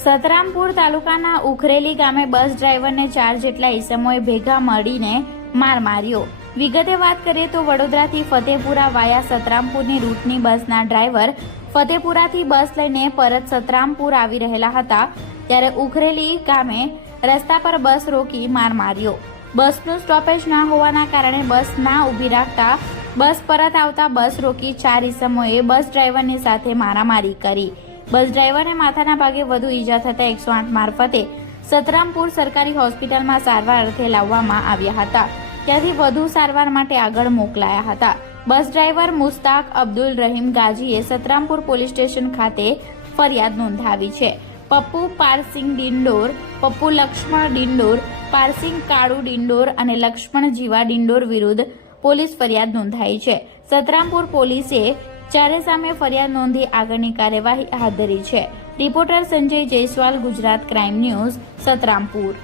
સતરામપુર તાલુકાના ઉખરેલી ગામે બસ ડ્રાઈવરને ચાર જેટલા ઈસમોએ ભેગા મળીને માર માર્યો. વિગતે વાત કરીએ તો વડોદરાથી ફતેપુરા વાયા સતરામપુરની રૂટની બસના ડ્રાઈવર ફતેપુરાથી બસ લઈને પરત સતરામપુર આવી રહેલા હતા, ત્યારે ઉખરેલી ગામે રસ્તા પર બસ રોકી માર માર્યો. બસનું સ્ટોપેજ ના હોવાના કારણે બસ ના ઊભી રાખતા બસ પરત આવતા બસ રોકી ચાર ઈસમોએ બસ ડ્રાઈવરની સાથે મારામારી કરી. બસ ડ્રાઈવરને માથાના ભાગે વધુ ઈજા થતા એકસો આઠ મારફતે સતરામપુર સરકારી હોસ્પિટલમાં સારવાર અર્થે લાવવામાં આવ્યા હતા. ત્યાંથી વધુ સારવાર માટે આગળ મોકલાયા હતા. બસ ડ્રાઈવર મુસ્તાક અબ્દુલ રહીમ ગાજીએ સતરામપુર પોલીસ સ્ટેશન ખાતે ફરિયાદ નોંધાવી છે. પપ્પુ પારસિંગ ડિંડોર, પપ્પુ લક્ષ્મણ ડિંડોર પારસિંગ કાળુ ડિંડોર અને લક્ષ્મણ જીવા ડિંડોર વિરુદ્ધ પોલીસ ફરિયાદ નોંધાઈ છે. સતરામપુર પોલીસે ચારે સામે ફરિયાદ નોંધી આગળની કાર્યવાહી હાથ ધરી છે. Reporter Sanjay Jaiswal, Gujarat crime news, Santrampur.